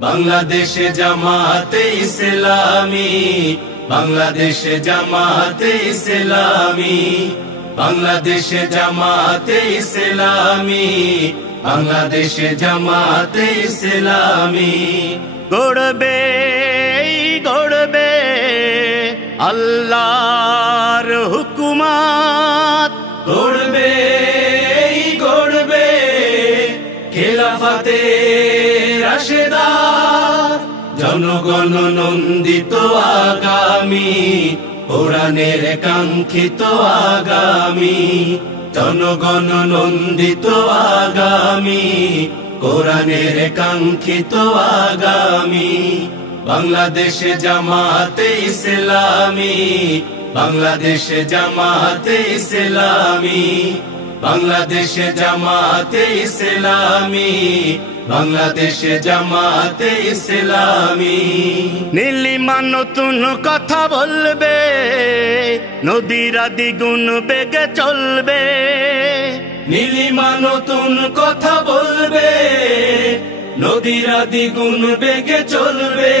বাংলাদেশে জামাতে ইসলামী, বাংলাদেশে জামাতে ইসলামী, বাংলাদেশে জামাতে ইসলামী, বাংলাদেশে জামাতে ইসলামী। গড়বে গড়বে আল্লাহর হুকুমত, গড়বে গড়বে খেলাফতে রাশেদা, জনগণ নন্দিত আগামী, কোরআনের কাঙ্ক্ষিত আগামী, জনগণ নন্দিত আগামী, কোরআনের কাঙ্ক্ষিত আগামী। বাংলাদেশে জামাতে ইসলামী, বাংলাদেশে জামাতে ইসলামী, বাংলাদেশে জামাতে ইসলামী, বাংলাদেশে জামাতে ইসলামী। নীলিমা নতুন কথা বলবে, নদীরা দ্বিগুণ বেগে চলবে, নীলিমা নতুন কথা বলবে, নদীরা দ্বিগুণ বেগে চলবে।